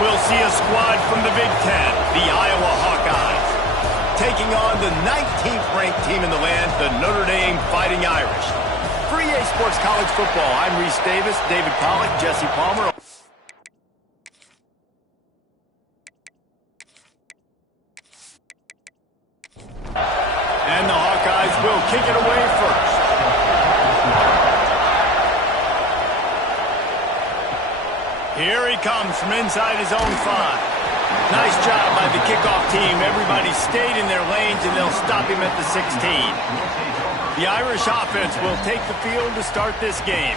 we'll see a squad from the Big Ten, the Iowa Hawkeyes, taking on the 19th-ranked team in the land, the Notre Dame Fighting Irish. For EA Sports College Football, I'm Reese Davis, David Pollack, Jesse Palmer. And the Hawkeyes will kick it away first. Here he comes from inside his own 5. Nice job by the kickoff team. Everybody stayed in their lanes, and they'll stop him at the 16. The Irish offense will take the field to start this game.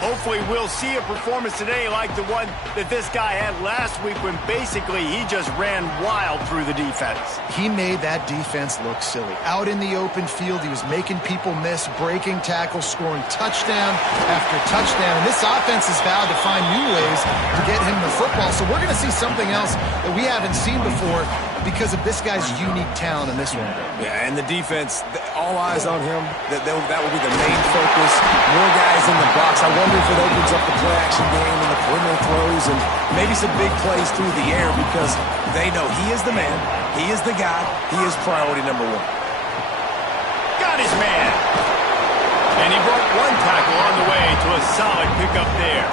Hopefully we'll see a performance today like the one that this guy had last week when basically he just ran wild through the defense. He made that defense look silly. Out in the open field, he was making people miss, breaking tackles, scoring touchdown after touchdown. And this offense has vowed to find new ways to get him the football. So we're going to see something else that we haven't seen before because of this guy's unique talent in this one. Yeah, and the defense, all eyes on him. That will be the main focus. More guys in the box. I wonder if it opens up the play-action game and the perimeter throws and maybe some big plays through the air because they know he is the man, he is the guy, he is priority number 1. Got his man. And he broke one tackle on the way to a solid pickup there.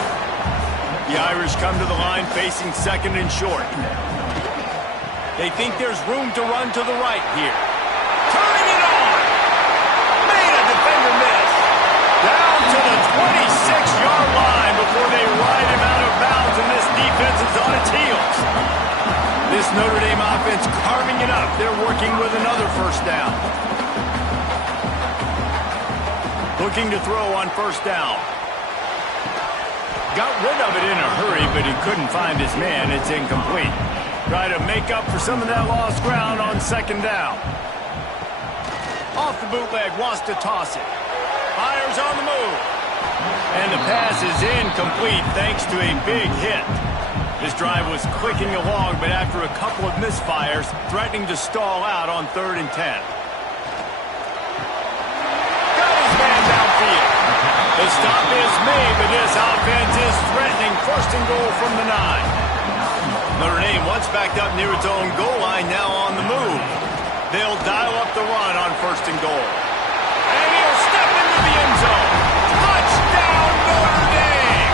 The Irish come to the line facing second and short. They think there's room to run to the right here. Turning it on. Made a defender miss. Down to the 26-yard line before they ride him out of bounds, and this defense is on its heels. This Notre Dame offense carving it up. They're working with another first down. Looking to throw on first down. Got rid of it in a hurry, but he couldn't find his man. It's incomplete. Try to make up for some of that lost ground on second down. Off the bootleg, wants to toss it. Fires on the move. And the pass is incomplete thanks to a big hit. This drive was clicking along, but after a couple of misfires, threatening to stall out on 3rd and 10. Got his man downfield. The stop is made, but this offense is threatening 1st and goal from the 9. Notre Dame once backed up near its own goal line, now on the move. They'll dial up the run on 1st and goal. And he'll step into the end zone. Touchdown, Notre Dame!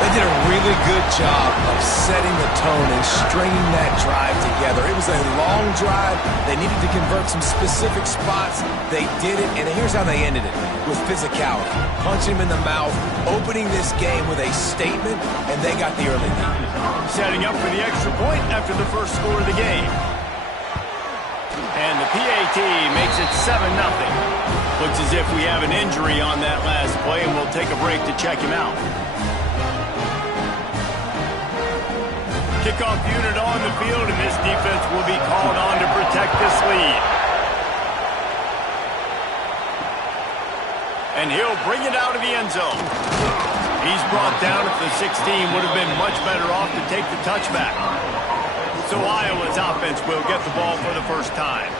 They did a really good job of setting the tone and stringing that drive together. It was a long drive. They needed to convert some specific spots. They did it, and here's how they ended it, with physicality. Punching him in the mouth, opening this game with a statement, and they got the early lead. Setting up for the extra point after the first score of the game. And the PAT makes it 7-0. Looks as if we have an injury on that last play, and we'll take a break to check him out. Kickoff unit on the field, and this defense will be called on to protect this lead. And he'll bring it out of the end zone. He's brought down at the 16. Would have been much better off to take the touchback. So Iowa's offense will get the ball for the first time.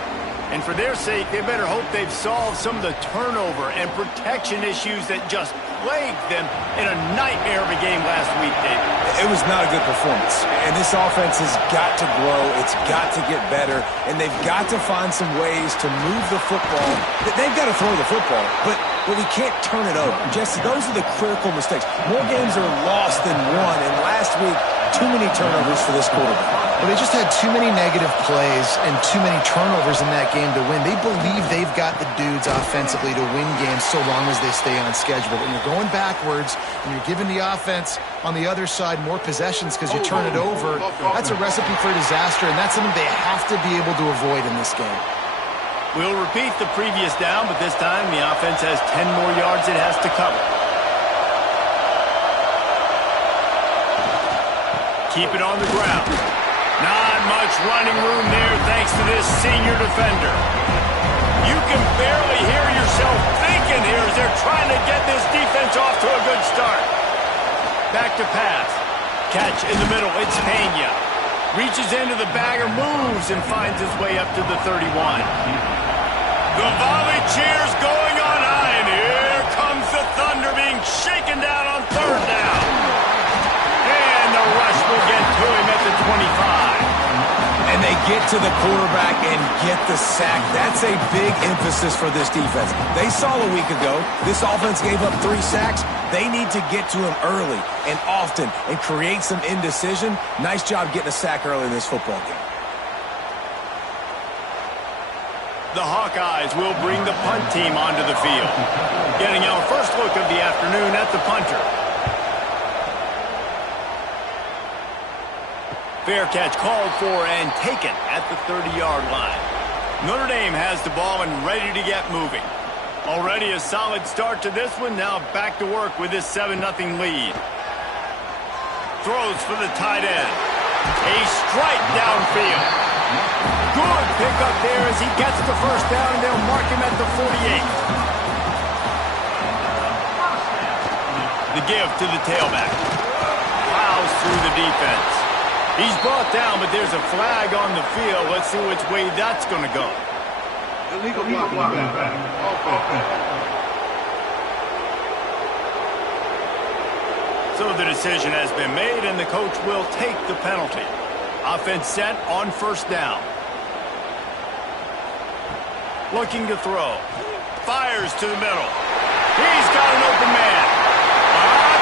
And for their sake, they better hope they've solved some of the turnover and protection issues that just plagued them in a nightmare of a game last week, David. It was not a good performance. And this offense has got to grow. It's got to get better. And they've got to find some ways to move the football. They've got to throw the football, but we can't turn it over. Jesse, those are the critical mistakes. More games are lost than won. And last week, too many turnovers for this quarterback. Well, they just had too many negative plays and too many turnovers in that game to win. They believe they've got the dudes offensively to win games so long as they stay on schedule. But when you're going backwards and you're giving the offense on the other side more possessions because you turn it over, that's a recipe for disaster, and that's something they have to be able to avoid in this game. We'll repeat the previous down, but this time the offense has 10 more yards it has to cover. Keep it on the ground. Not much running room there thanks to this senior defender. You can barely hear yourself thinking here as they're trying to get this defense off to a good start. Back to pass. Catch in the middle. It's Pena. Reaches into the bag or moves and finds his way up to the 31. The volley cheers going on high, and here comes the Thunder being shaken down on 3rd down. And the rush will get to him at the 25. And they get to the quarterback and get the sack. That's a big emphasis for this defense. They saw a week ago, this offense gave up 3 sacks. They need to get to him early and often and create some indecision. Nice job getting a sack early in this football game. The Hawkeyes will bring the punt team onto the field. Getting our first look of the afternoon at the punter. Fair catch called for and taken at the 30-yard line. Notre Dame has the ball and ready to get moving. Already a solid start to this one. Now back to work with this 7-0 lead. Throws for the tight end. A strike downfield. Good pickup there as he gets the first down, and they'll mark him at the 48. The give to the tailback. Plows through the defense. He's brought down, but there's a flag on the field. Let's see which way that's going to go. Illegal blocking back. So the decision has been made, and the coach will take the penalty. Offense set on first down. Looking to throw. Fires to the middle. He's got an open man.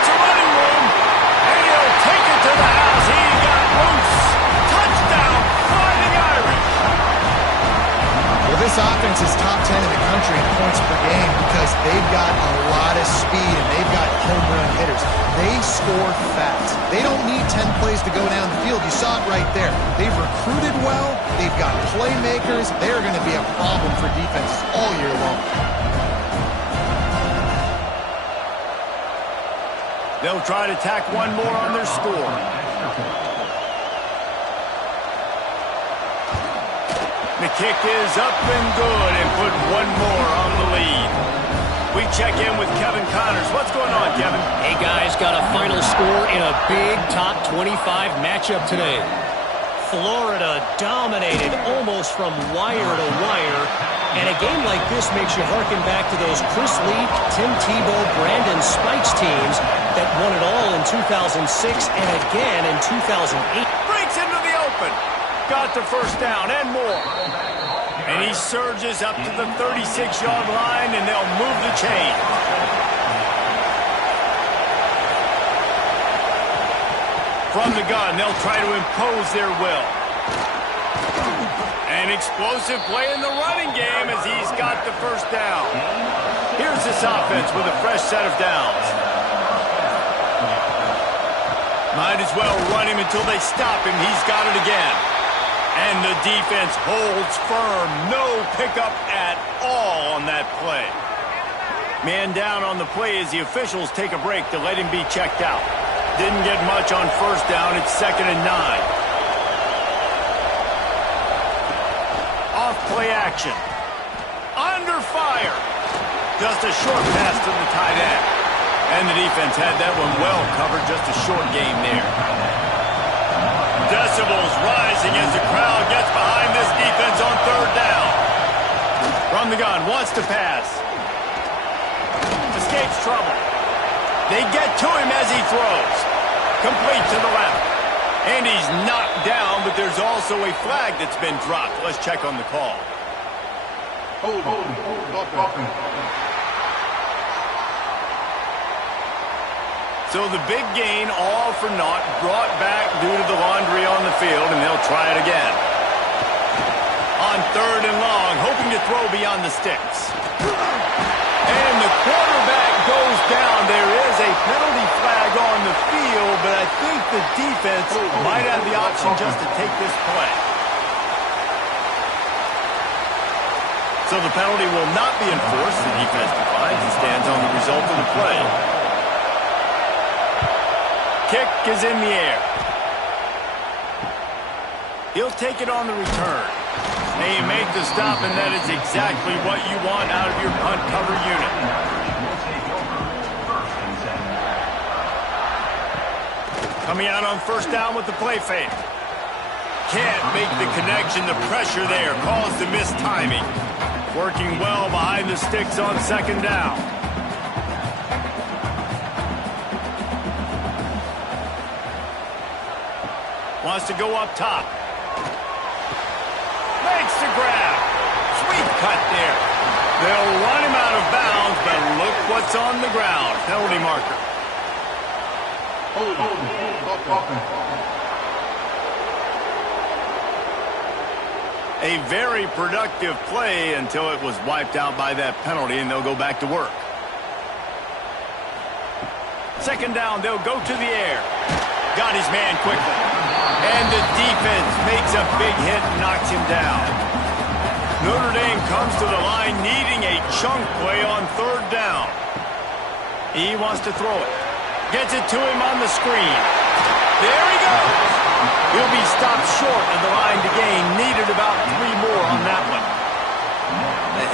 It's a running room. And he'll take it to the house. He got loose. Touchdown, Fighting Irish. Well, this offense is top 10 in the country in points per game because they've got a lot of speed and they've got home run hitters. They score fast. They don't need 10 plays to go down the field. You saw it right there. They've recruited well. They've got playmakers. They're going to be a problem for defenses all year long. They'll try to tack one more on their score. The kick is up and good and put one more on the lead. We check in with Kevin Connors. What's going on, Kevin? Hey, guys, got a final score in a big top 25 matchup today. Florida dominated almost from wire to wire. And a game like this makes you harken back to those Chris Leak, Tim Tebow, Brandon Spikes teams that won it all in 2006 and again in 2008. Breaks into the open. Got the first down and more. And he surges up to the 36-yard line, and they'll move the chain. From the gun, they'll try to impose their will. An explosive play in the running game as he's got the first down. Here's this offense with a fresh set of downs. Might as well run him until they stop him. He's got it again. And the defense holds firm. No pickup at all on that play. Man down on the play as the officials take a break to let him be checked out. Didn't get much on first down. It's 2nd and 9. Off play action. Under fire. Just a short pass to the tight end. And the defense had that one well covered. Just a short game there. Decibels rising as the crowd gets behind this defense on third down. From the gun, wants to pass. Escapes trouble. They get to him as he throws. Complete to the left. And he's knocked down, but there's also a flag that's been dropped. Let's check on the call. Hold. So the big gain, all for naught, brought back due to the laundry on the field, and they'll try it again. On third and long, hoping to throw beyond the sticks. And the quarterback goes down. There is a penalty flag on the field, but I think the defense might have the option just to take this play. So the penalty will not be enforced. The defense defines and stands on the result of the play. Kick is in the air. He'll take it on the return. They make the stop, and that is exactly what you want out of your punt cover unit. Coming out on first down with the play fake. Can't make the connection. The pressure there caused the missed timing. Working well behind the sticks on second down. Wants to go up top. Makes the grab. Sweet cut there. They'll run him out of bounds, but look what's on the ground. Penalty marker. A very productive play until it was wiped out by that penalty, and they'll go back to work. Second down, they'll go to the air. Got his man quickly. And the defense makes a big hit and knocks him down. Notre Dame comes to the line needing a chunk play on third down. He wants to throw it. Gets it to him on the screen. There he goes. He'll be stopped short of the line to gain. Needed about 3 more on that one.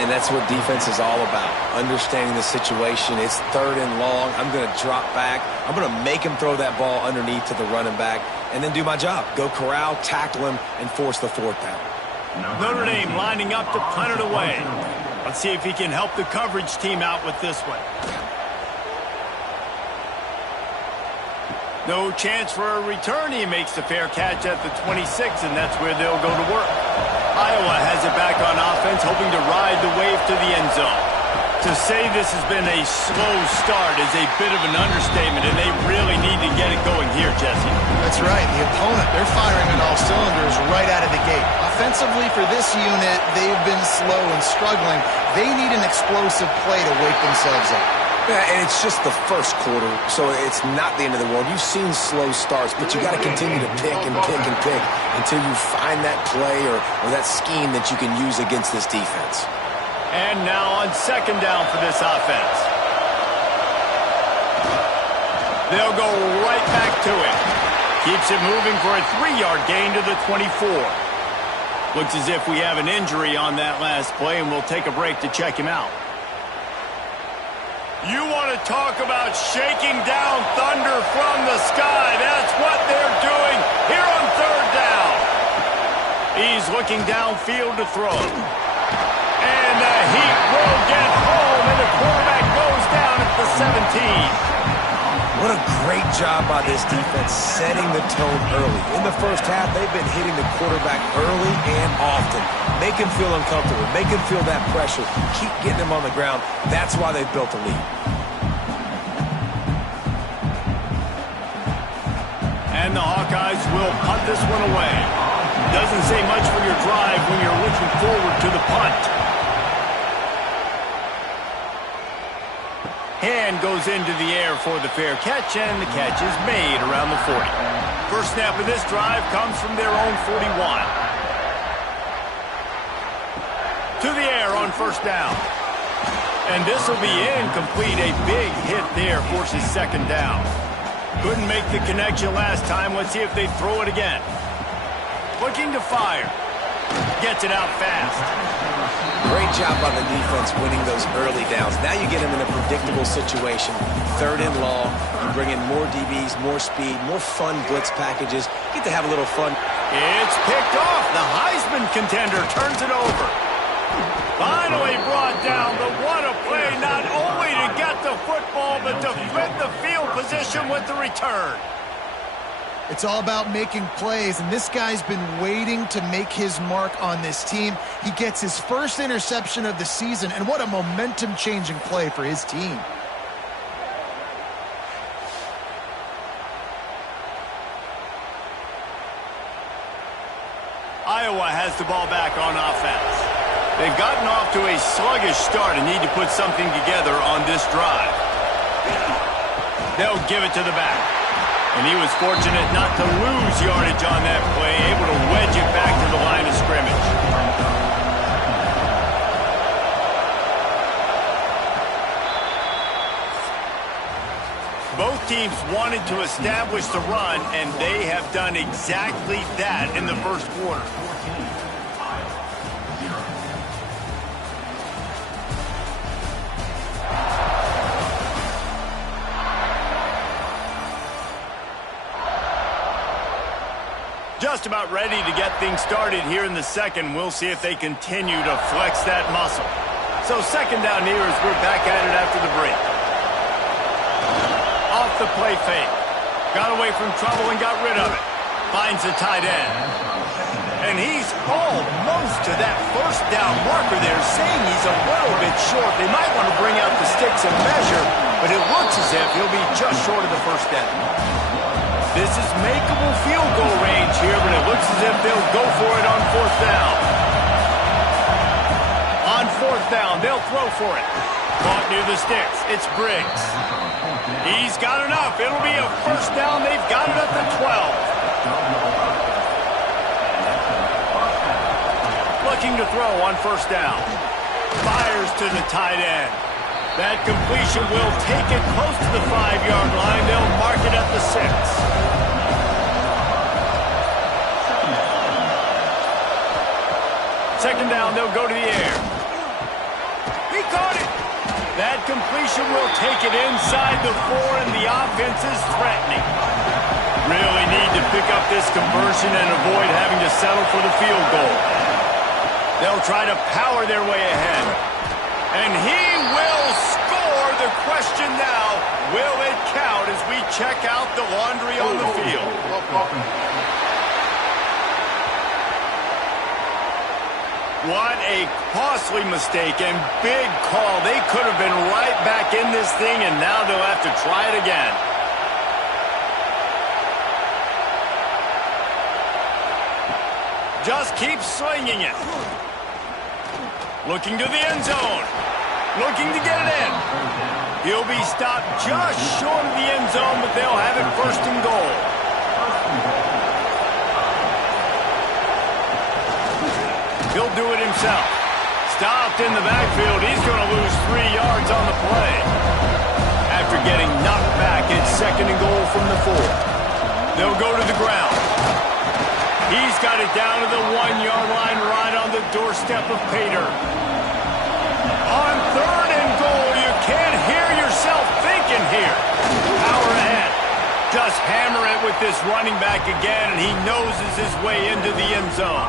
And that's what defense is all about, understanding the situation. It's third and long. I'm going to drop back. I'm going to make him throw that ball underneath to the running back and then do my job. Go corral, tackle him, and force the fourth down. Notre Dame lining up to punt it away. Let's see if he can help the coverage team out with this one. No chance for a return. He makes the fair catch at the 26, and that's where they'll go to work. Iowa has it back on offense, hoping to ride the wave to the end zone. To say this has been a slow start is a bit of an understatement, and they really need to get it going here, Jesse. That's right. The opponent, they're firing on all cylinders right out of the gate. Offensively for this unit, they've been slow and struggling. They need an explosive play to wake themselves up. Yeah, and it's just the first quarter, so it's not the end of the world. You've seen slow starts, but you got to continue to pick and pick and pick until you find that play or that scheme that you can use against this defense. And now on second down for this offense. They'll go right back to it. Keeps it moving for a 3-yard gain to the 24. Looks as if we have an injury on that last play, and we'll take a break to check him out. You want to talk about shaking down thunder from the sky. That's what they're doing here on third down. He's looking downfield to throw. And the Heat will get home, and the quarterback goes down at the 17. What a great job by this defense setting the tone early. In the first half, they've been hitting the quarterback early and often. Make him feel uncomfortable. Make him feel that pressure. Keep getting him on the ground. That's why they've built a lead. And the Hawkeyes will punt this one away. Doesn't say much for your drive when you're looking forward to the punt. Hand goes into the air for the fair catch, and the catch is made around the 40. First snap of this drive comes from their own 41. To the air on first down. And this will be incomplete. A big hit there forces second down. Couldn't make the connection last time. Let's see if they throw it again. Looking to fire. Gets it out fast. Great job by the defense winning those early downs. Now you get them in a predictable situation. Third and long. You bring in more DBs, more speed, more fun blitz packages. Get to have a little fun. It's picked off. The Heisman contender turns it over. Finally brought down, but what a play, not only to get the football, but to flip the field position with the return. It's all about making plays, and this guy's been waiting to make his mark on this team. He gets his first interception of the season, and what a momentum-changing play for his team. Iowa has the ball back on offense. They've gotten off to a sluggish start and need to put something together on this drive. They'll give it to the back. And he was fortunate not to lose yardage on that play, able to wedge it back to the line of scrimmage. Both teams wanted to establish the run, and they have done exactly that in the first quarter. Just about ready to get things started here in the second. We'll see if they continue to flex that muscle. So second down here as we're back at it after the break. Off the play fake. Got away from trouble and got rid of it. Finds the tight end. And he's almost to that first down marker there, saying he's a little bit short. They might want to bring out the sticks and measure, but it looks as if he'll be just short of the first down. This is makeable field goal range here, but it looks as if they'll go for it on fourth down. On fourth down, they'll throw for it. Caught near the sticks. It's Briggs. He's got enough. It'll be a first down. They've got it at the 12. Looking to throw on first down. Fires to the tight end. That completion will take it close to the 5-yard line. They'll mark it at the 6. Second down, they'll go to the air. He caught it. That completion will take it inside the 4, and the offense is threatening. Really need to pick up this conversion and avoid having to settle for the field goal. They'll try to power their way ahead. And he will score. The question now, will it count as we check out the laundry on the field? What a costly mistake and big call. They could have been right back in this thing, and now they'll have to try it again. Just keep slinging it. Looking to the end zone. Looking to get it in. He'll be stopped just short of the end zone, but they'll have it first and goal. He'll do it himself. Stopped in the backfield. He's going to lose 3 yards on the play. After getting knocked back, it's second and goal from the 4. They'll go to the ground. He's got it down to the 1-yard line right on the doorstep of Pater. On third and goal, you can't hear yourself thinking here. Power ahead. Just hammer it with this running back again, and he noses his way into the end zone.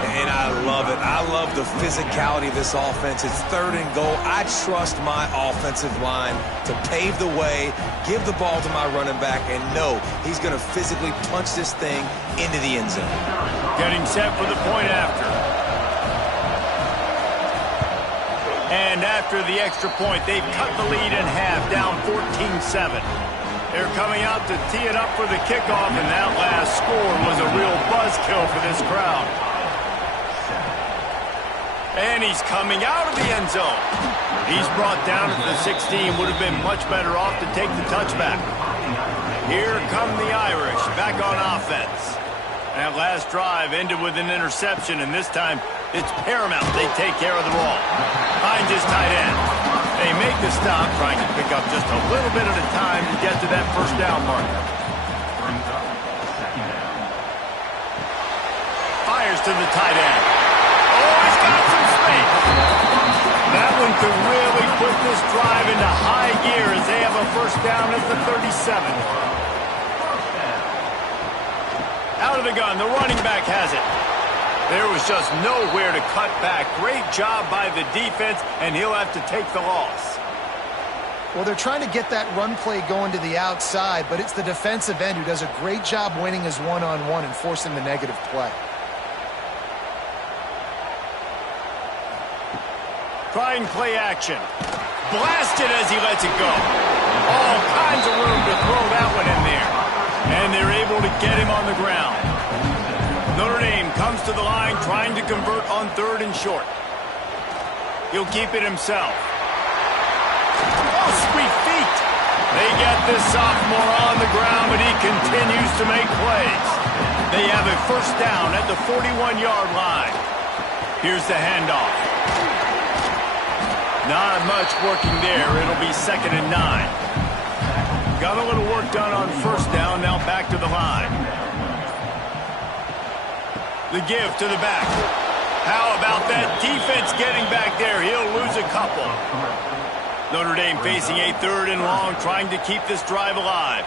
And I love it. I love the physicality of this offense. It's third and goal. I trust my offensive line to pave the way, give the ball to my running back, and know he's going to physically punch this thing into the end zone. Getting set for the point after. And after the extra point, they've cut the lead in half, down 14-7. They're coming out to tee it up for the kickoff, and that last score was a real buzzkill for this crowd. And he's coming out of the end zone. He's brought down at the 16. Would have been much better off to take the touchback. Here come the Irish, back on offense. That last drive ended with an interception, and this time it's paramount they take care of the ball. Finds his tight end. They make the stop, trying to pick up just a little bit at a time to get to that first down marker. Fires to the tight end. Oh, he's got some space. That one could really put this drive into high gear as they have a first down at the 37. Out of the gun, the running back has it. There was just nowhere to cut back. Great job by the defense, and he'll have to take the loss. Well, they're trying to get that run play going to the outside, but it's the defensive end who does a great job winning his one-on-one and forcing the negative play. Trying play action. Blasted as he lets it go. All kinds of room to throw that one in there. And they're able to get him on the ground. Notre Dame comes to the line trying to convert on third and short. He'll keep it himself. Oh, sweet feet. They get this sophomore on the ground, but he continues to make plays. They have a first down at the 41-yard line. Here's the handoff. Not much working there. It'll be 2nd and 9. Got a little work done on first down. Now back to the line. The give to the back. How about that defense getting back there? He'll lose a couple. Notre Dame facing a 3rd and long, trying to keep this drive alive.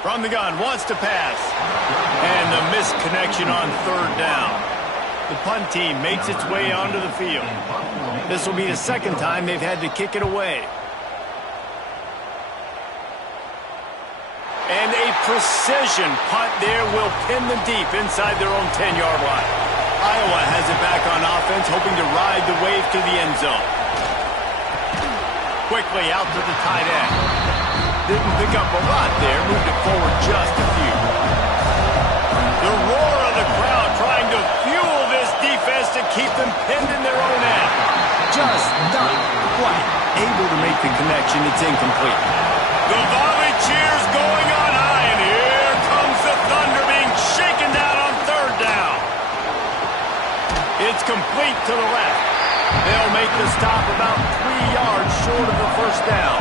From the gun, wants to pass. And the misconnection on 3rd down. The punt team makes its way onto the field. This will be the 2nd time they've had to kick it away. And a precision punt there will pin them deep inside their own 10-yard line. Iowa has it back on offense, hoping to ride the wave to the end zone. Quickly out to the tight end. Didn't pick up a lot there, moved it forward just a few. The roar of the crowd trying to fuel this defense to keep them pinned in their own end. Just not quite able to make the connection. It's incomplete. The volley cheers going on high, and here comes the Thunder being shaken down on third down. It's complete to the left. They'll make the stop about 3 yards short of the first down.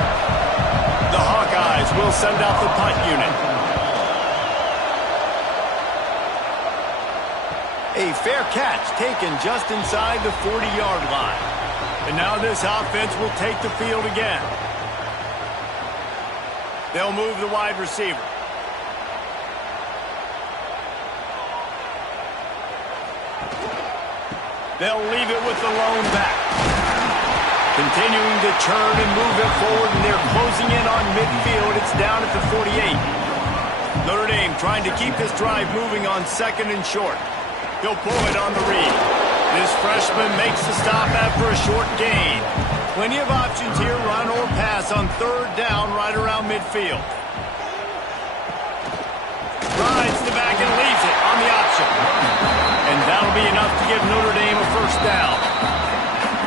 The Hawkeyes will send out the punt unit. A fair catch taken just inside the 40-yard line. And now this offense will take the field again. They'll move the wide receiver. They'll leave it with the lone back. Continuing to turn and move it forward, and they're closing in on midfield. It's down at the 48. Notre Dame trying to keep this drive moving on second and short. He'll pull it on the read. This freshman makes the stop after a short gain. Plenty of options here, run or pass on third down right around midfield. Rides the back and leaves it on the option. And that'll be enough to give Notre Dame a first down.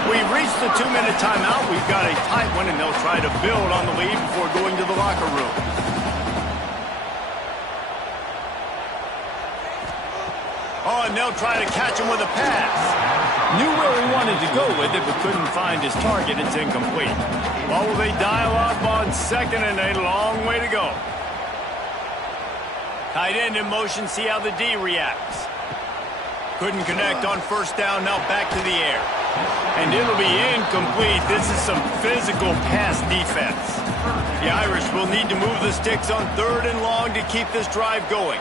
We've reached the 2-minute timeout. We've got a tight one, and they'll try to build on the lead before going to the locker room. Oh, and they'll try to catch him with a pass. Knew where he wanted to go with it, but couldn't find his target. It's incomplete. Well, will they dial up on second, and a long way to go. Tight end in motion, see how the D reacts. Couldn't connect on first down, now back to the air. And it'll be incomplete. This is some physical pass defense. The Irish will need to move the sticks on third and long to keep this drive going.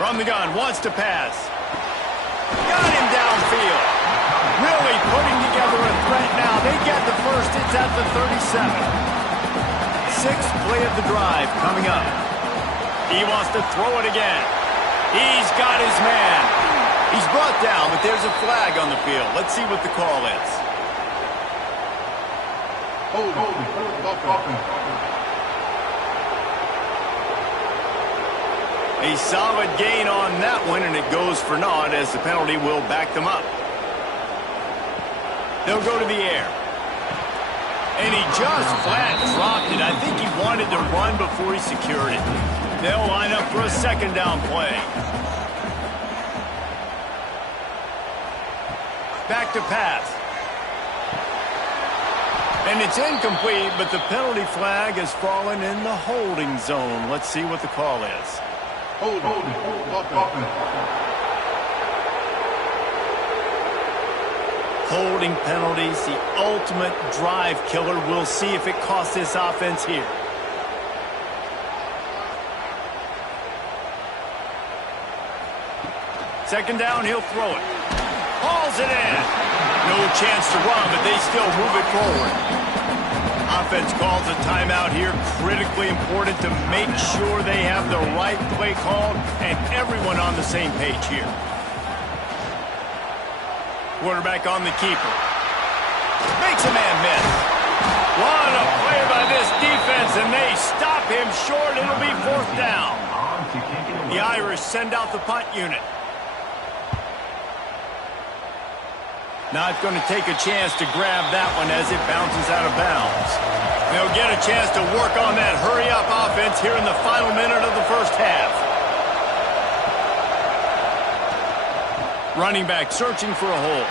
From the gun, wants to pass. Got him downfield. Really putting together a threat now. They get the first, it's at the 37. Sixth play of the drive coming up. He wants to throw it again. He's got his man. He's brought down, but there's a flag on the field. Let's see what the call is. A solid gain on that one, and it goes for naught as the penalty will back them up. They'll go to the air. And he just flat dropped it. I think he wanted to run before he secured it. They'll line up for a second down play. Back to pass. And it's incomplete, but the penalty flag has fallen in the holding zone. Let's see what the call is. Holding penalties, the ultimate drive killer. We'll see if it costs this offense here. Second down, he'll throw it. Hauls it in. No chance to run, but they still move it forward. Offense calls a timeout here. Critically important to make sure they have the right play called and everyone on the same page here. Quarterback on the keeper. Makes a man miss. What a play by this defense, and they stop him short. It'll be fourth down. The Irish send out the punt unit. Not going to take a chance to grab that one as it bounces out of bounds. They'll get a chance to work on that hurry-up offense here in the final minute of the first half. Running back searching for a hole.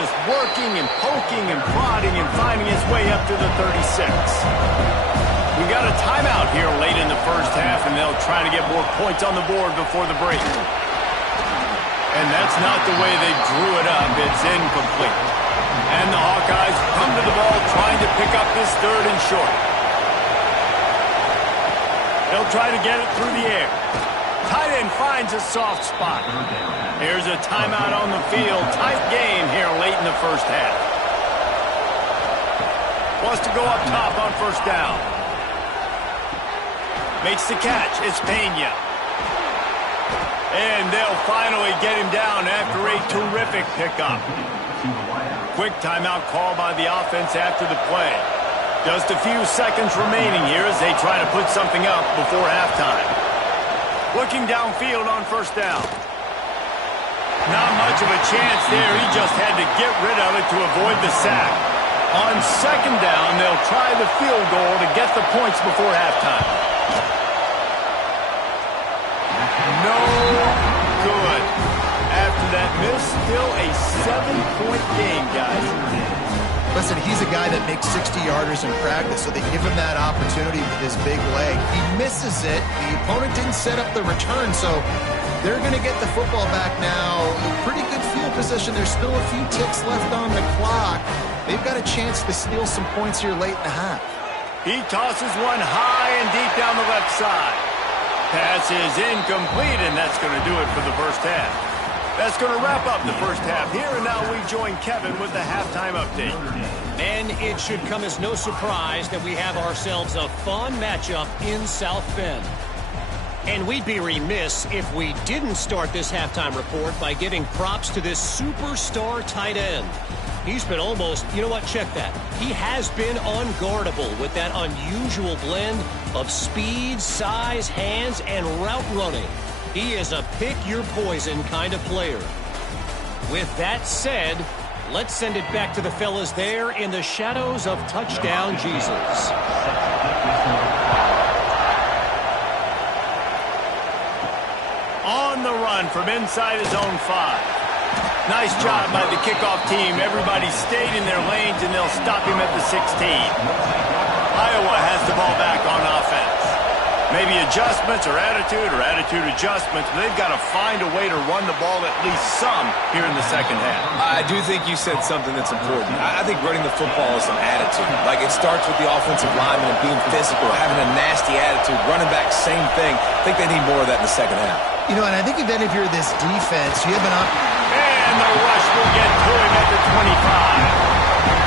Just working and poking and prodding and finding his way up to the 36. We got a timeout here late in the first half, and they'll try to get more points on the board before the break. And that's not the way they drew it up. It's incomplete. And the Hawkeyes come to the ball trying to pick up this third and short. They'll try to get it through the air. Tight end finds a soft spot. Here's a timeout on the field. Tight game here late in the first half. Wants to go up top on first down. Makes the catch. It's Pena. And they'll finally get him down after a terrific pickup. Quick timeout call by the offense after the play. Just a few seconds remaining here as they try to put something up before halftime. Looking downfield on first down. Not much of a chance there. He just had to get rid of it to avoid the sack. On second down, they'll try the field goal to get the points before halftime. No good. After that miss, still a 7-point game, guys. Listen, he's a guy that makes 60-yarders in practice, so they give him that opportunity with his big leg. He misses it. The opponent didn't set up the return, so they're going to get the football back now. Pretty good field position. There's still a few ticks left on the clock. They've got a chance to steal some points here late in the half. He tosses one high and deep down the left side. Pass is incomplete, and that's going to do it for the first half. That's going to wrap up the first half here, and now we join Kevin with the halftime update. And it should come as no surprise that we have ourselves a fun matchup in South Bend. And we'd be remiss if we didn't start this halftime report by giving props to this superstar tight end. He's been almost, you know what, check that. He has been unguardable with that unusual blend of speed, size, hands, and route running. He is a pick-your-poison kind of player. With that said, let's send it back to the fellas there in the shadows of Touchdown Jesus. On the run from inside his own 5. Nice job by the kickoff team. Everybody stayed in their lanes, and they'll stop him at the 16. Iowa has the ball back on offense. Maybe adjustments or attitude adjustments, but they've got to find a way to run the ball at least some here in the second half. I do think you said something that's important. I think running the football is an attitude. Like, it starts with the offensive lineman and being physical, having a nasty attitude. Running back, same thing. I think they need more of that in the second half. You know, and I think even if you're this defense, you have an And the rush will get to him at the 25.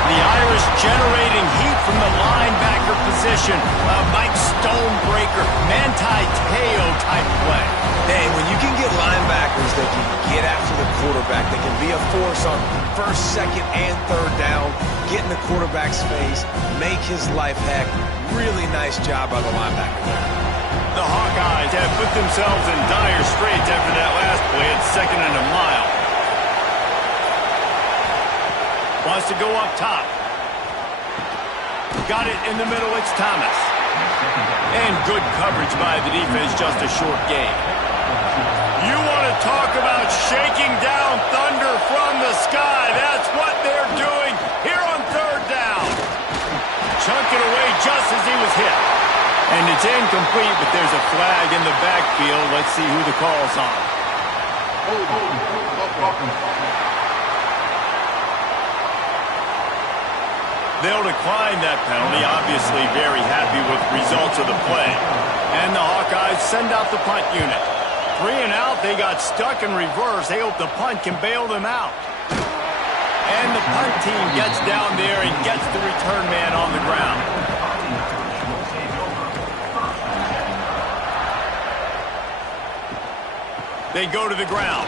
The Irish generating heat from the linebacker position. A Mike Stonebreaker, Manti-Teo type play. Dang, when you can get linebackers that can get after the quarterback, they can be a force on first, second, and third down, get in the quarterback's face, make his life heck. Really nice job by the linebacker. The Hawkeyes have put themselves in dire straits after that last play at 2nd and a mile. Wants to go up top. Got it in the middle. It's Thomas. And good coverage by the defense. Just a short gain. You want to talk about shaking down thunder from the sky. That's what they're doing here on third down. Chunking away just as he was hit. And it's incomplete, but there's a flag in the backfield. Let's see who the call's on. They'll decline that penalty, obviously very happy with the results of the play. And the Hawkeyes send out the punt unit. 3 and out, they got stuck in reverse. They hope the punt can bail them out. And the punt team gets down there and gets the return man on the ground. They go to the ground.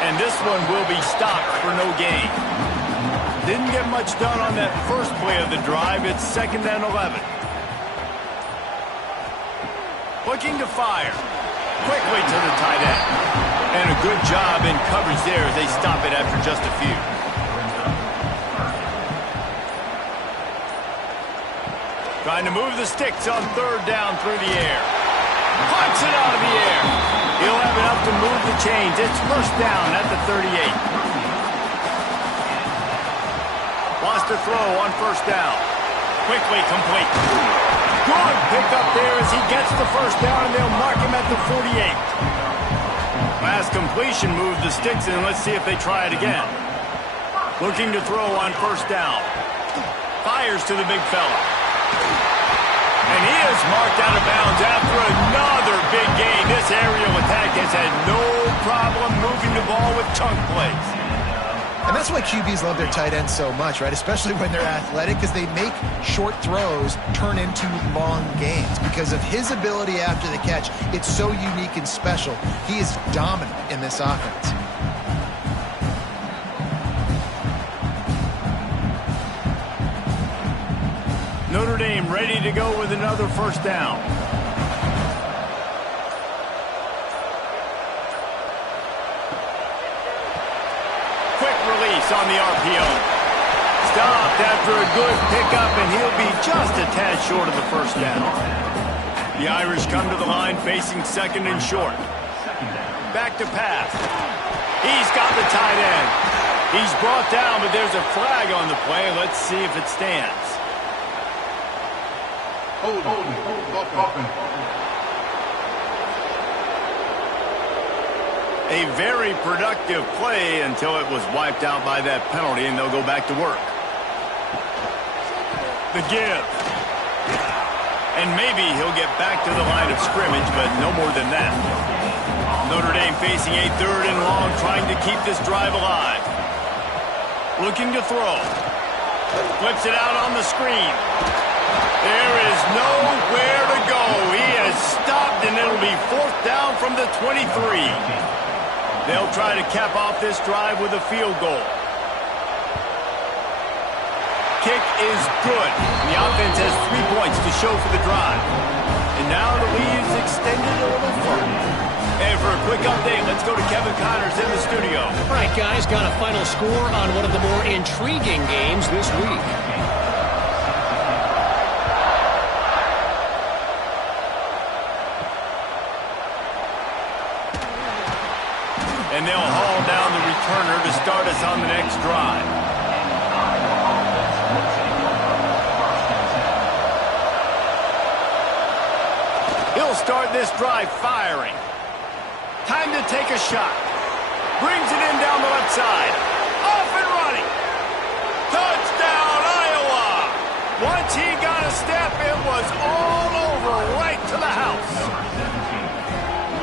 And this one will be stopped for no gain. Didn't get much done on that first play of the drive. It's 2nd and 11. Looking to fire. Quickly to the tight end. And a good job in coverage there as they stop it after just a few. Trying to move the sticks on third down through the air. Punts it out of the air. He'll have enough to move the chains. It's first down at the 38. Wants to throw on first down. Quickly complete. Good pickup there as he gets the first down, and they'll mark him at the 48. Last completion moved the sticks in. Let's see if they try it again. Looking to throw on first down. Fires to the big fella. And he is marked out of bounds after another big gain. This aerial attack has had no problem moving the ball with chunk plays. And that's why QBs love their tight ends so much, right? Especially when they're athletic, because they make short throws turn into long gains. Because of his ability after the catch, it's so unique and special. He is dominant in this offense. Notre Dame ready to go with another first down. Quick release on the RPO. Stopped after a good pickup, and he'll be just a tad short of the first down. The Irish come to the line facing second and short. Back to pass. He's got the tight end. He's brought down, but there's a flag on the play. Let's see if it stands. A very productive play until it was wiped out by that penalty, and they'll go back to work. The give. And maybe he'll get back to the line of scrimmage, but no more than that. Notre Dame facing a third and long, trying to keep this drive alive. Looking to throw. Flips it out on the screen. There is nowhere to go. He has stopped, and it'll be fourth down from the 23. They'll try to cap off this drive with a field goal. Kick is good. The offense has 3 points to show for the drive. And now the lead is extended a little further. And for a quick update, let's go to Kevin Connors in the studio. All right, guys, got a final score on one of the more intriguing games this week. And they'll haul down the returner to start us on the next drive. He'll start this drive firing. Time to take a shot. Brings it in down the left side. Off and running. Touchdown, Iowa! Once he got a step, it was all over right to the house.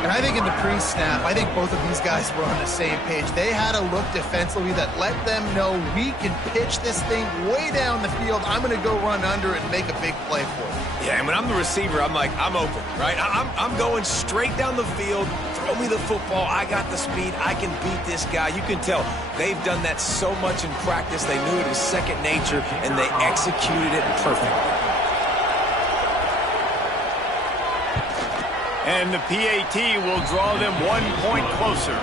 And I think in the pre-snap, I think both of these guys were on the same page. They had a look defensively that let them know we can pitch this thing way down the field. I'm going to go run under it and make a big play for it. Yeah, and when I'm the receiver, I'm like, I'm open, right? I'm going straight down the field. Throw me the football. I got the speed. I can beat this guy. You can tell they've done that so much in practice. They knew it was second nature, and they executed it perfectly. And the PAT will draw them 1 point closer.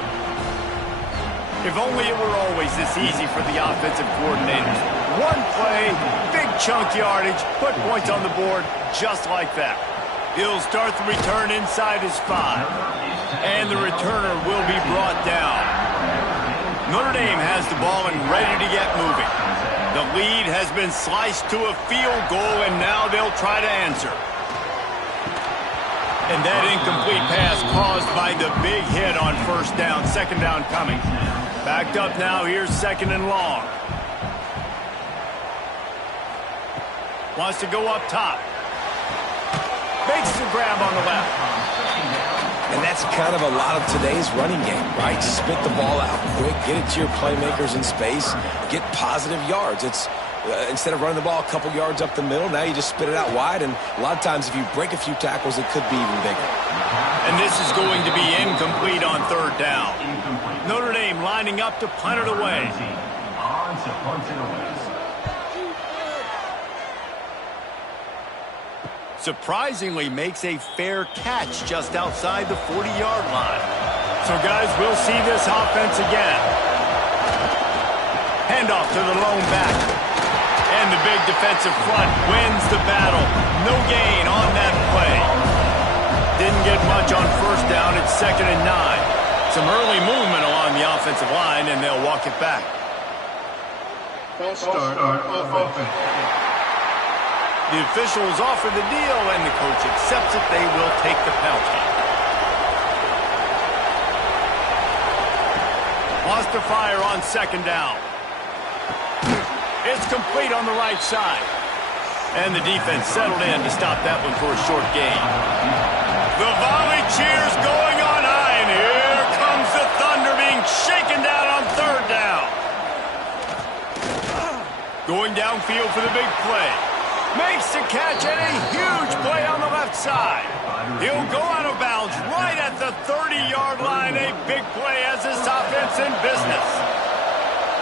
If only it were always this easy for the offensive coordinators. One play, big chunk yardage, put points on the board just like that. He'll start the return inside his 5. And the returner will be brought down. Notre Dame has the ball and ready to get moving. The lead has been sliced to a field goal, and now they'll try to answer. And that incomplete pass caused by the big hit on first down. Second down coming. Backed up now. Here's second and long. Wants to go up top. Makes the grab on the left. And that's kind of a lot of today's running game, right? Spit the ball out quick, get it to your playmakers in space, get positive yards. It's instead of running the ball a couple yards up the middle, now you just spit it out wide, and a lot of times if you break a few tackles, it could be even bigger. And this is going to be incomplete on third down. Notre Dame lining up to punt it away. Surprisingly makes a fair catch just outside the 40-yard line. So, guys, we'll see this offense again. Handoff to the lone back. And the big defensive front wins the battle. No gain on that play. Didn't get much on first down. It's second and 9. Some early movement along the offensive line, and they'll walk it back. False start offense. The officials offer the deal, and the coach accepts it. They will take the penalty. Wants to fire on second down. It's complete on the right side. And the defense settled in to stop that one for a short gain. The volley cheers going on high, and here comes the Thunder being shaken down on third down. downfield for the big play. Makes the catch and a huge play on the left side. He'll go out of bounds right at the 30-yard line. A big play as this offense in business.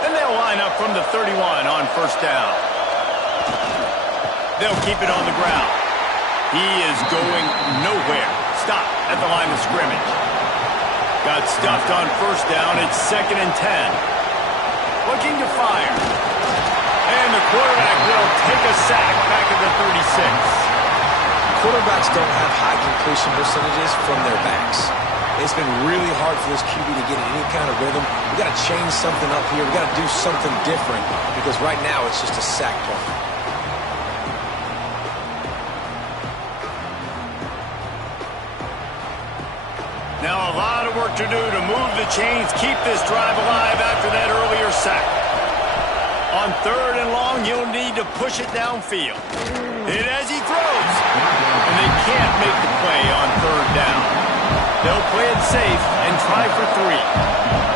And they'll line up from the 31 on first down. They'll keep it on the ground. He is going nowhere. Stop at the line of scrimmage. Got stuffed on first down. It's 2nd and 10. Looking to fire. And the quarterback will take a sack back at the 36. Quarterbacks don't have high completion percentages from their backs. It's been really hard for this QB to get in any kind of rhythm. We got to change something up here. We got to do something different because right now it's just a sack point. Now a lot of work to do to move the chains, keep this drive alive after that earlier sack. On 3rd and long, he'll need to push it downfield. Hit as he throws. And they can't make the play on 3rd down. They'll play it safe and try for 3.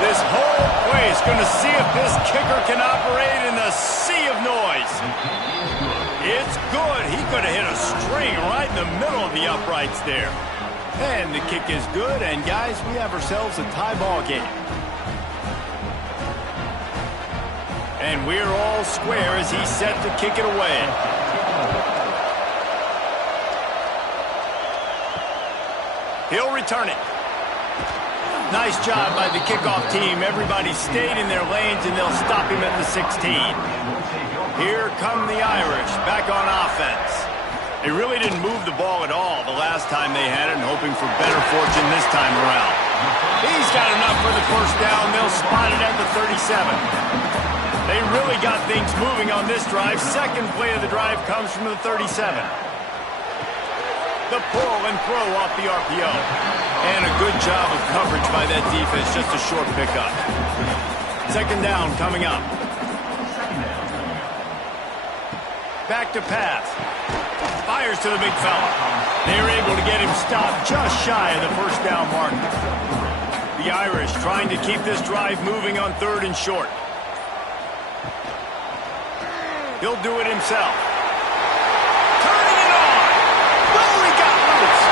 This whole play is going to see if this kicker can operate in the sea of noise. It's good. He could have hit a string right in the middle of the uprights there. And the kick is good, and guys, we have ourselves a tie ball game. And we're all square as he's set to kick it away. He'll return it. Nice job by the kickoff team. Everybody stayed in their lanes, and they'll stop him at the 16. Here come the Irish, back on offense. They really didn't move the ball at all the last time they had it, and hoping for better fortune this time around. He's got enough for the first down. They'll spot it at the 37. They really got things moving on this drive. Second play of the drive comes from the 37. The pull and throw off the RPO. And a good job of coverage by that defense. Just a short pickup. 2nd down coming up. Back to pass. Fires to the big fella. They're able to get him stopped just shy of the first down mark. The Irish trying to keep this drive moving on 3rd and short. He'll do it himself. Turning it on. Oh, he got loose.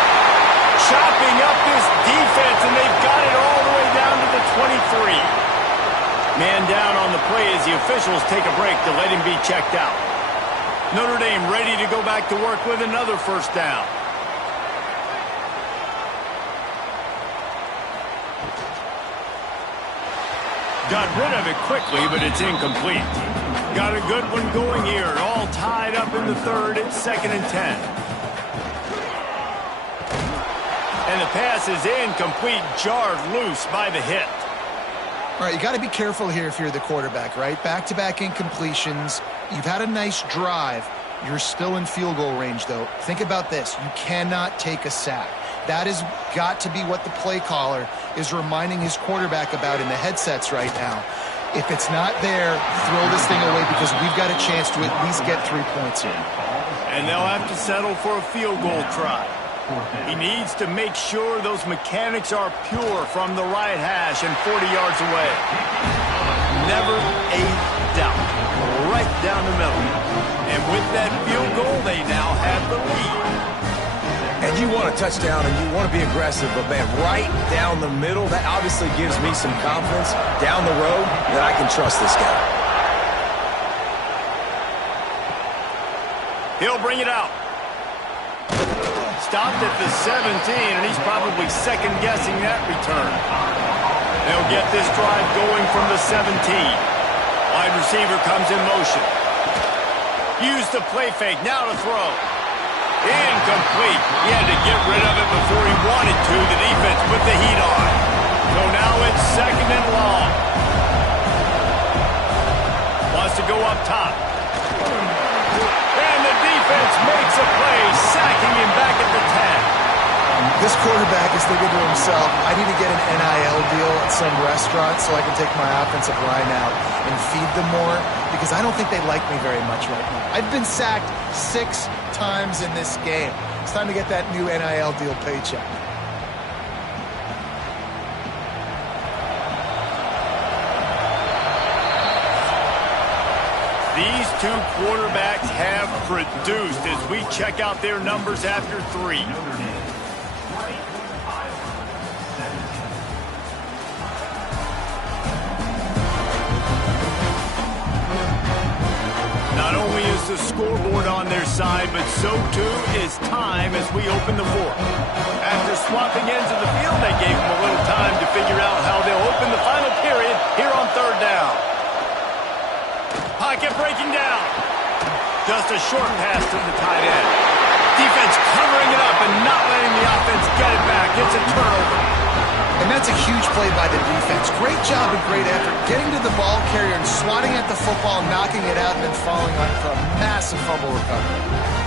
Chopping up this defense, and they've got it all the way down to the 23. Man down on the play as the officials take a break to let him be checked out. Notre Dame ready to go back to work with another first down. Got rid of it quickly, but it's incomplete. Got a good one going here. All tied up in the 3rd. It's 2nd and 10. And the pass is incomplete, jarred loose by the hit. All right, you got to be careful here if you're the quarterback, right? Back-to-back incompletions. You've had a nice drive. You're still in field goal range, though. Think about this. You cannot take a sack. That has got to be what the play caller is reminding his quarterback about in the headsets right now. If it's not there, throw this thing away because we've got a chance to at least get 3 points here. And they'll have to settle for a field goal try. He needs to make sure those mechanics are pure from the right hash and 40 yards away. Never a doubt. Right down the middle. And with that field goal, they now have the lead. And you want a touchdown and you want to be aggressive, but man, right down the middle, that obviously gives me some confidence down the road that I can trust this guy. He'll bring it out. Stopped at the 17, and he's probably second-guessing that return. They'll get this drive going from the 17. Wide receiver comes in motion. Use the play fake, now to throw. Incomplete. He had to get rid of it before he wanted to. The defense put the heat on. So now it's 2nd and long. Wants to go up top. And the defense makes a play, sacking him back at the 10. This quarterback is thinking to himself, I need to get an NIL deal at some restaurant so I can take my offensive line out and feed them more because I don't think they like me very much right now. I've been sacked 6 times in this game. It's time to get that new NIL deal paycheck. These two quarterbacks have produced as we check out their numbers after 3. Not only is the scoreboard on their side, but so too is time as we open the 4th. After swapping ends of the field, they gave them a little time to figure out how they'll open the final period here on 3rd down. Pocket breaking down. Just a short pass to the tight end. Defense covering it up and not letting the offense get it back. It's a turnover. And that's a huge play by the defense. Great job and great effort getting to the ball carrier and swatting at the football, knocking it out, and then falling on it for a massive fumble recovery.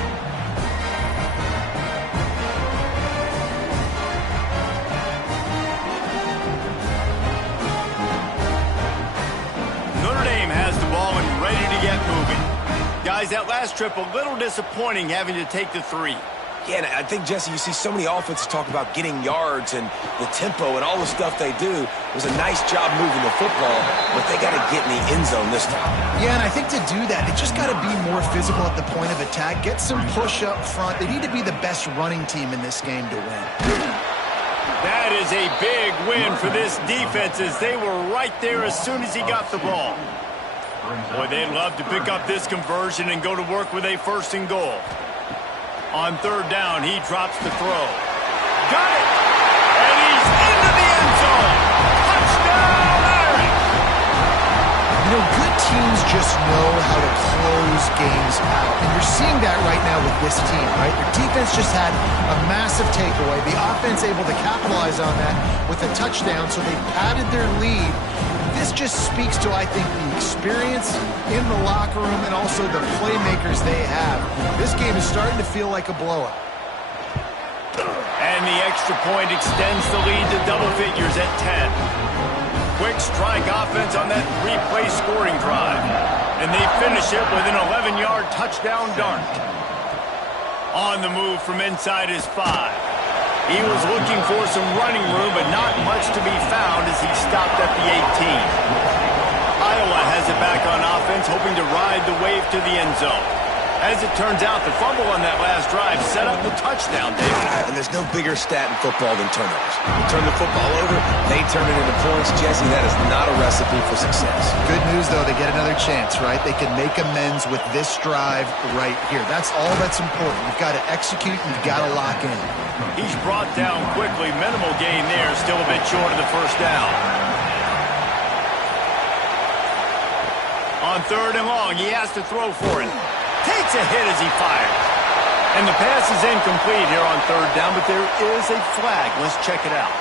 Notre Dame has the ball and ready to get moving. Guys, that last trip a little disappointing having to take the 3. Yeah, and I think, Jesse, you see so many offenses talk about getting yards and the tempo and all the stuff they do. It was a nice job moving the football, but they got to get in the end zone this time. Yeah, and I think to do that, it just got to be more physical at the point of attack. Get some push up front. They need to be the best running team in this game to win. That is a big win for this defense as they were right there as soon as he got the ball. Boy, they'd love to pick up this conversion and go to work with a 1st and goal. On 3rd down, he drops the throw. Got it! And he's into the end zone! Touchdown, Irish! You know, good teams just know how to close games out. And you're seeing that right now with this team, right? Their defense just had a massive takeaway. The offense able to capitalize on that with a touchdown, so they padded their lead. This just speaks to, I think, the experience in the locker room and also the playmakers they have. This game is starting to feel like a blowout. And the extra point extends the lead to double figures at 10. Quick strike offense on that 3-play scoring drive. And they finish it with an 11-yard touchdown dart. On the move from inside his 5. He was looking for some running room, but not much to be found as he stopped at the 18. Iowa has it back on offense, hoping to ride the wave to the end zone. As it turns out, the fumble on that last drive set up the touchdown, David. And there's no bigger stat in football than turnovers. You turn the football over, they turn it into points. Jesse, that is not a recipe for success. Good news, though, they get another chance, right? They can make amends with this drive right here. That's all that's important. You've got to execute and you've got to lock in. He's brought down quickly. Minimal gain there, still a bit short of the 1st down. On 3rd and long, he has to throw for it. Takes a hit as he fires. And the pass is incomplete here on 3rd down, but there is a flag. Let's check it out.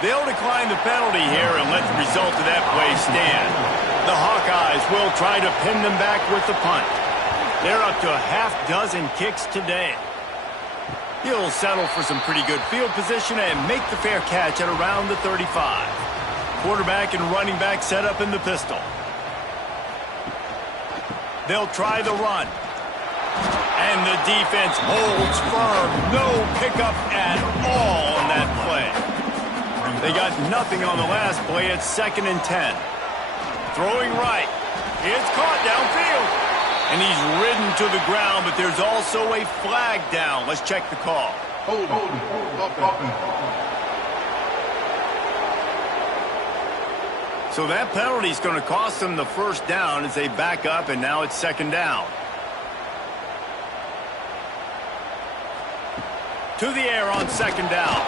They'll decline the penalty here and let the result of that play stand. The Hawkeyes will try to pin them back with the punt. They're up to a half-dozen kicks today. He'll settle for some pretty good field position and make the fair catch at around the 35. Quarterback and running back set up in the pistol. They'll try the run. And the defense holds firm. No pickup at all on that play. They got nothing on the last play. It's 2nd and 10. Throwing right. It's caught downfield. And he's ridden to the ground, but there's also a flag down. Let's check the call. So that penalty is going to cost them the 1st down as they back up, and now it's 2nd down. To the air on 2nd down.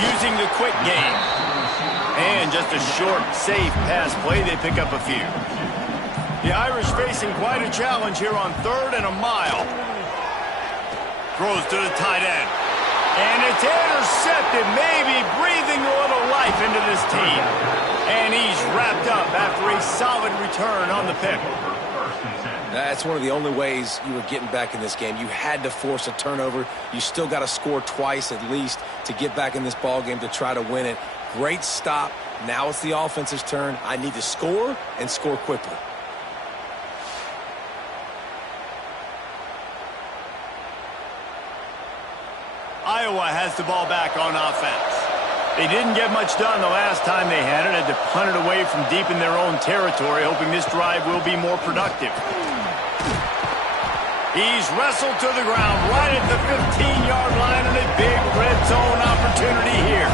Using the quick game. And just a short, safe pass play. They pick up a few. The Irish facing quite a challenge here on 3rd and a mile. Throws to the tight end. And it's intercepted, maybe breathing a little life into this team. And he's wrapped up after a solid return on the pick. That's one of the only ways you were getting back in this game. You had to force a turnover. You still got to score twice at least to get back in this ball game to try to win it. Great stop. Now it's the offense's turn. I need to score and score quickly. Iowa has the ball back on offense. They didn't get much done the last time they had it. Had to punt it away from deep in their own territory, hoping this drive will be more productive. He's wrestled to the ground right at the 15-yard line, and a big red zone opportunity here.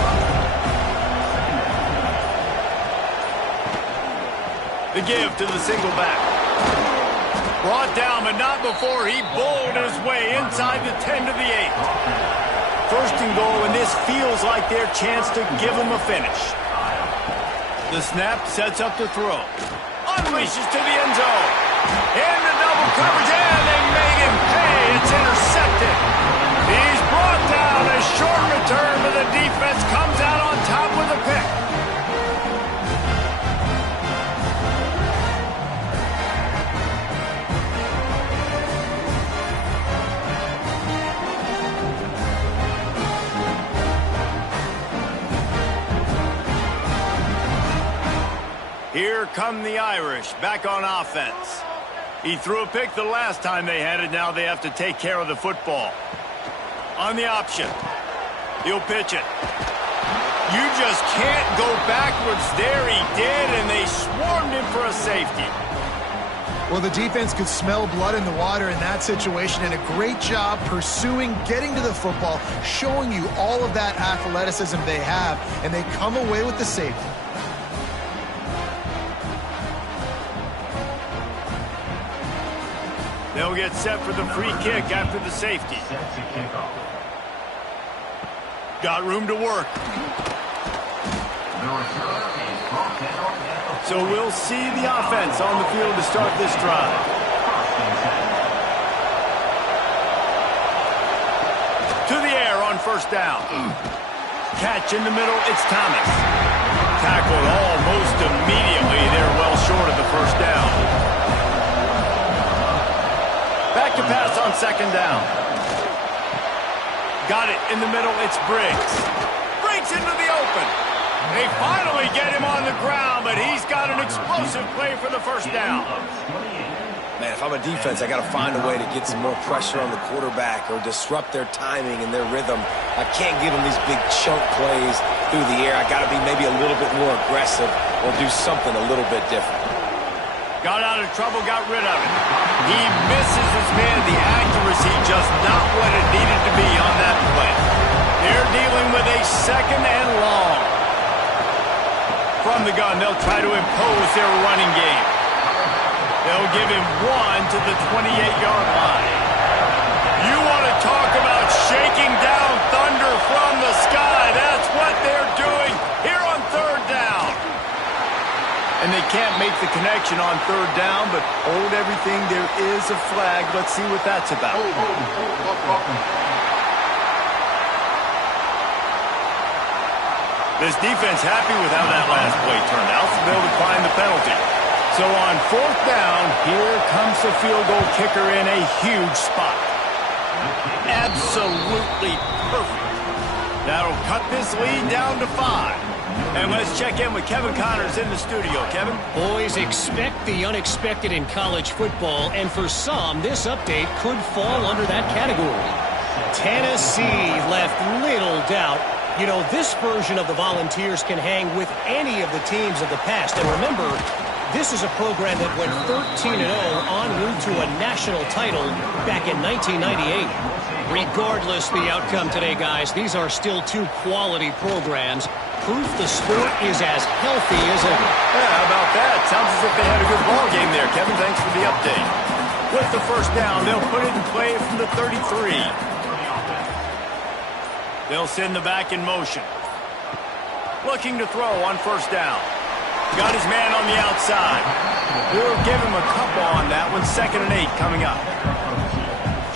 The give to the single back. Brought down, but not before he bowled his way inside the 10 to the 8. First and goal, and this feels like their chance to give them a finish. The snap sets up the throw. Unleashes to the end zone. In the double coverage, and they make him pay. It's intercepted. He's brought down. A short return, but the defense comes out on top with a pick. Here come the Irish, back on offense. He threw a pick the last time they had it. Now they have to take care of the football. On the option. He'll pitch it. You just can't go backwards there. He did, and they swarmed him for a safety. Well, the defense could smell blood in the water in that situation, and a great job pursuing, getting to the football, showing you all of that athleticism they have, and they come away with the safety. They'll get set for the free kick after the safety. Got room to work. So we'll see the offense on the field to start this drive. To the air on first down. Catch in the middle, it's Thomas. Tackled almost immediately. They're well short of the first down. Back to pass on second down. Got it in the middle, it's Briggs. Briggs into the open. They finally get him on the ground, but he's got an explosive play for the first down. Man, if I'm a defense, I got to find a way to get some more pressure on the quarterback or disrupt their timing and their rhythm. I can't give them these big chunk plays through the air. I got to be maybe a little bit more aggressive or do something a little bit different. Got out of trouble, got rid of it. He misses his man. The accuracy just not what it needed to be on that play. They're dealing with a second and long. From the gun, they'll try to impose their running game. They'll give him one to the 28-yard line. You want to talk about shaking down thunder from the sky. That's what they're doing here on third down. And they can't make the connection on third down, but hold everything. There is a flag. Let's see what that's about. This defense happy with how that last play turned out, so they'll decline the penalty. So on fourth down, here comes the field goal kicker in a huge spot. Absolutely perfect. That'll cut this lead down to 5. And let's check in with Kevin Connors in the studio. Kevin? Boys, expect the unexpected in college football, and for some, this update could fall under that category. Tennessee left little doubt. You know, this version of the Volunteers can hang with any of the teams of the past. And remember, this is a program that went 13-0 en route to a national title back in 1998. Regardless the outcome today, guys, these are still two quality programs. Proof the sport is as healthy as ever. Yeah, how about that? Sounds as if they had a good ball game there. Kevin, thanks for the update. With the first down, they'll put it in play from the 33. They'll send the back in motion. Looking to throw on first down. Got his man on the outside. We'll give him a couple on that one. 2nd and 8 coming up.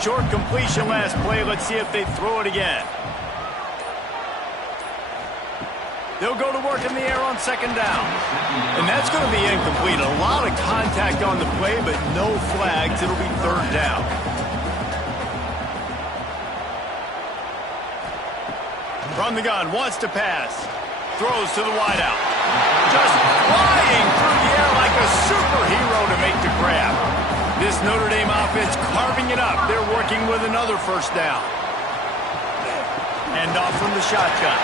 Short completion last play. Let's see if they throw it again. They'll go to work in the air on 2nd down. And that's going to be incomplete. A lot of contact on the play, but no flags. It'll be 3rd down. From the gun, wants to pass. Throws to the wideout. Just flying through the air like a superhero to make the grab. This Notre Dame offense carving it up. They're working with another first down. Hand off from the shotgun.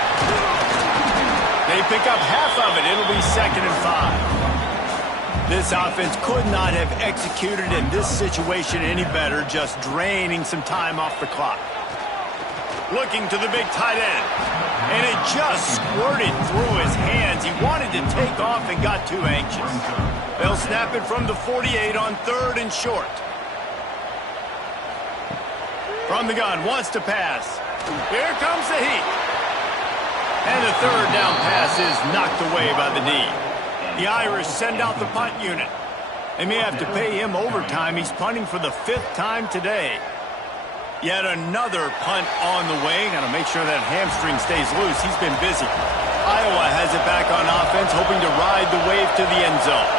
They pick up half of it. It'll be 2nd and 5. This offense could not have executed in this situation any better, just draining some time off the clock. Looking to the big tight end. And it just squirted through his hands. He wanted to take off and got too anxious. They'll snap it from the 48 on 3rd and short. From the gun, wants to pass. Here comes the heat. And the 3rd down pass is knocked away by the knee. The Irish send out the punt unit. They may have to pay him overtime. He's punting for the 5th time today. Yet another punt on the way. Got to make sure that hamstring stays loose. He's been busy. Iowa has it back on offense, hoping to ride the wave to the end zone.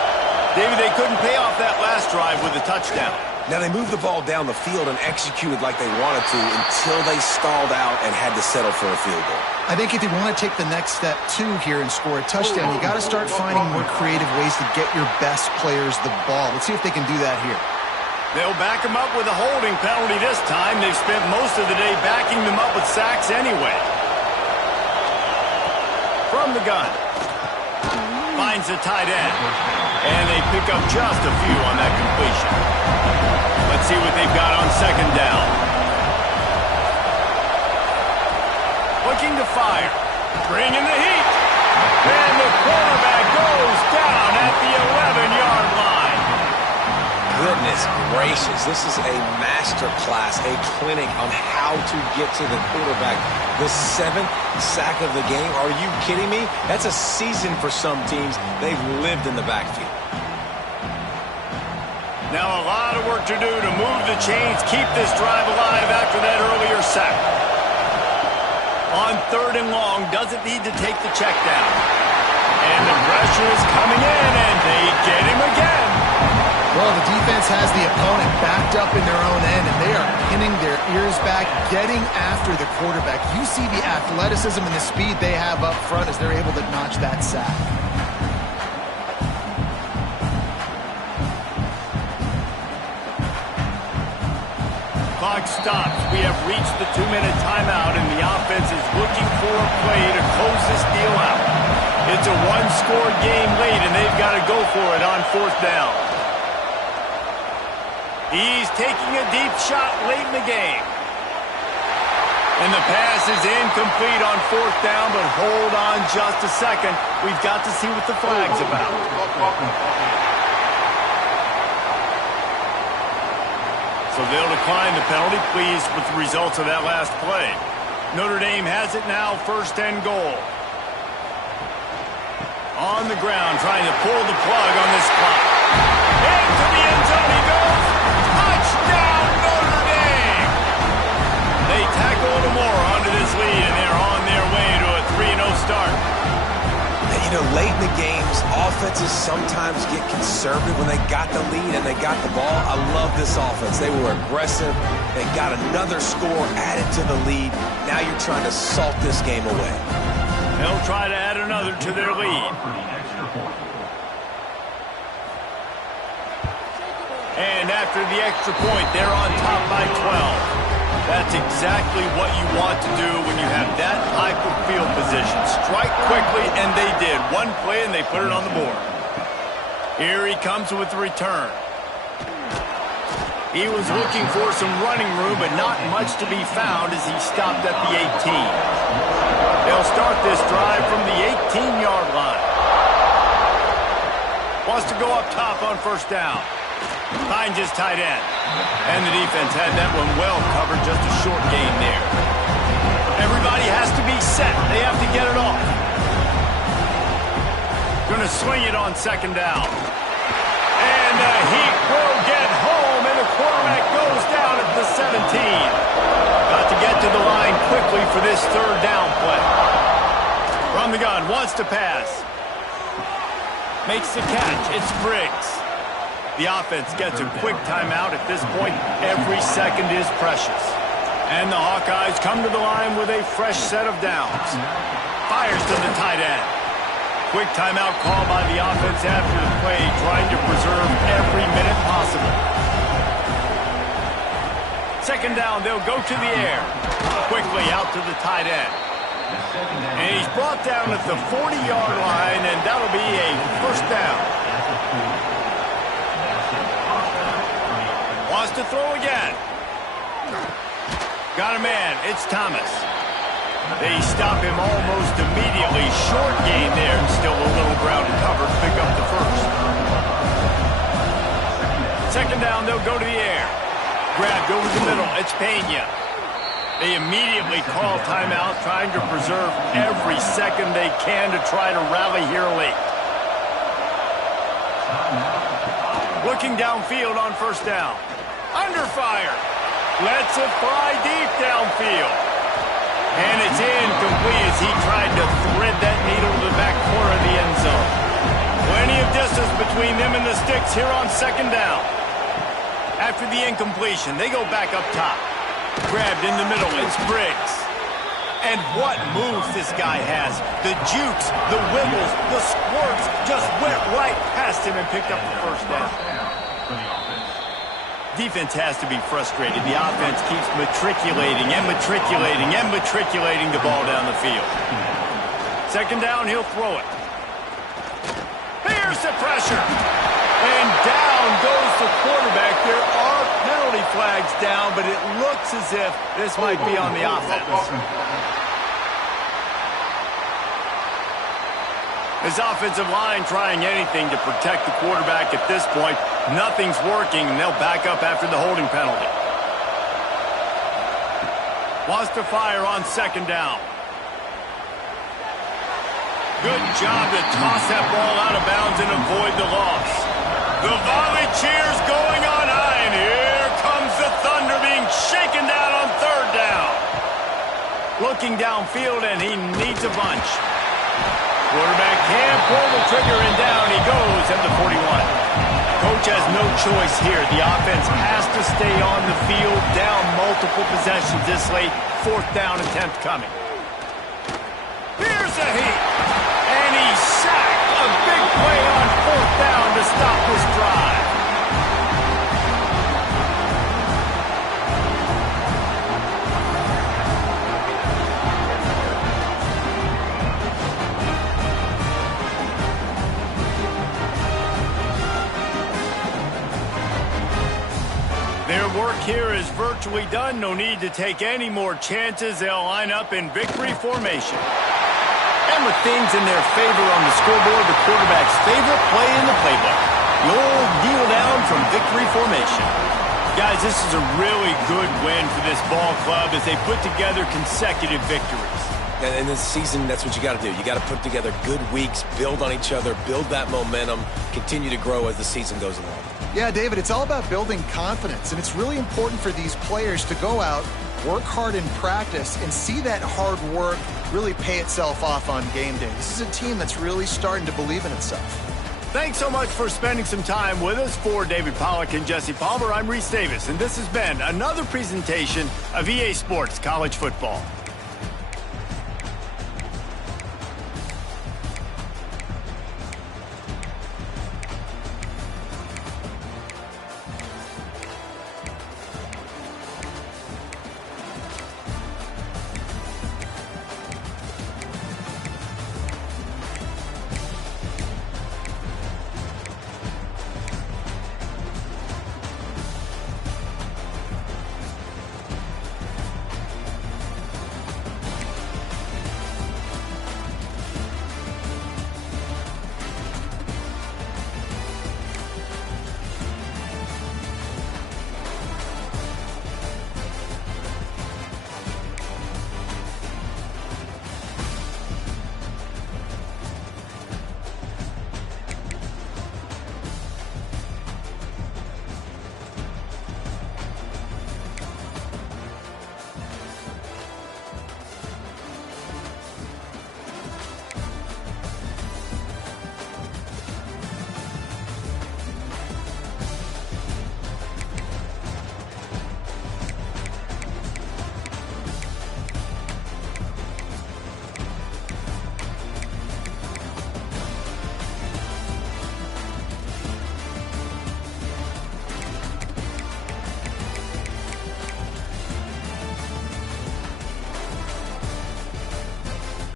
David, they couldn't pay off that last drive with a touchdown. Now, they moved the ball down the field and executed like they wanted to until they stalled out and had to settle for a field goal. I think if you want to take the next step, too, here and score a touchdown, you got to start finding more creative ways to get your best players the ball. Let's see if they can do that here. They'll back him up with a holding penalty this time. They've spent most of the day backing them up with sacks anyway. From the gun. Finds the tight end. And they pick up just a few on that completion. Let's see what they've got on 2nd down. Looking to fire. Bringing the heat. And the quarterback goes down at the 11-yard line. Goodness gracious, this is a master class, a clinic on how to get to the quarterback. The 7th sack of the game, are you kidding me? That's a season for some teams. They've lived in the backfield. Now a lot of work to do to move the chains, keep this drive alive after that earlier sack. On 3rd and long, doesn't need to take the check down. And the pressure is coming in, and they get him again. Well, the defense has the opponent backed up in their own end, and they are pinning their ears back, getting after the quarterback. You see the athleticism and the speed they have up front as they're able to notch that sack. Clock stops. We have reached the 2-minute timeout, and the offense is looking for a play to close this deal out. It's a one-score game late, and they've got to go for it on 4th down. He's taking a deep shot late in the game. And the pass is incomplete on 4th down, but hold on just a second. We've got to see what the flag's about. So they'll decline the penalty, pleased with the results of that last play. Notre Dame has it now, 1st and goal. On the ground, trying to pull the plug on this clock. Into the end zone he goes. Touchdown, Notre Dame! They tackle a little more onto this lead, and they're on their way to a 3-0 start. And, you know, late in the games, offenses sometimes get conservative when they got the lead and they got the ball. I love this offense. They were aggressive. They got another score added to the lead. Now you're trying to salt this game away. They'll try to add another to their lead. And after the extra point, they're on top by 12. That's exactly what you want to do when you have that type of field position. Strike quickly, and they did. One play, and they put it on the board. Here he comes with the return. He was looking for some running room, but not much to be found as he stopped at the 18. They'll start this drive from the 18-yard line. Wants to go up top on 1st down. Finds his tight end. And the defense had that one well covered, just a short gain there. Everybody has to be set. They have to get it off. Going to swing it on 2nd down. And the Heat will get home, and the quarterback goes down at the 17. Got to get to the line quickly for this 3rd down play. From the gun, wants to pass. Makes the catch. It's Briggs. The offense gets a quick timeout. At this point, every second is precious. And the Hawkeyes come to the line with a fresh set of downs. Fires to the tight end. Quick timeout call by the offense after the play, trying to preserve every minute possible. 2nd down, they'll go to the air. Quickly out to the tight end. And he's brought down at the 40-yard line, and that'll be a first down. Wants to throw again. Got a man. It's Thomas. They stop him almost immediately. Short gain there, and still a little ground cover to pick up the first. Second down, they'll go to the air. Grabbed over the middle. It's Pena. They immediately call timeout, trying to preserve every second they can to try to rally here late. Looking downfield on first down. Under fire. Lets it fly deep downfield. And it's incomplete as he tried to thread that needle to the back corner of the end zone. Plenty of distance between them and the sticks here on second down. After the incompletion, they go back up top. Grabbed in the middle, it's Briggs. And what moves this guy has. The jukes, the wiggles, the squirts just went right past him and picked up the first down. Defense has to be frustrated. The offense keeps matriculating and matriculating and matriculating the ball down the field. Second down, he'll throw it. Here's the pressure. And down goes the quarterback. There are penalty flags down, but it looks as if this might be on the offense. This offensive line trying anything to protect the quarterback at this point. Nothing's working, and they'll back up after the holding penalty. Wants to fire on second down. Good job to toss that ball out of bounds and avoid the loss. The volley cheers going on high, and here comes the Thunder being shaken down on third down. Looking downfield, and he needs a bunch. Quarterback can't pull the trigger, and down he goes at the 41. Coach has no choice here. The offense has to stay on the field, down multiple possessions this late. Fourth down attempt coming. Here's a heat. And he's sacked. A big play on fourth down to stop this drive. Their work here is virtually done. No need to take any more chances. They'll line up in victory formation. And with things in their favor on the scoreboard, the quarterback's favorite play in the playbook. The old kneel down from victory formation. Guys, this is a really good win for this ball club as they put together consecutive victories. And in this season, that's what you got to do. You got to put together good weeks, build on each other, build that momentum, continue to grow as the season goes along. Yeah, David, it's all about building confidence, and it's really important for these players to go out, work hard in practice, and see that hard work really pay itself off on game day. This is a team that's really starting to believe in itself. Thanks so much for spending some time with us. For David Pollack and Jesse Palmer, I'm Reese Davis, and this has been another presentation of EA Sports College Football.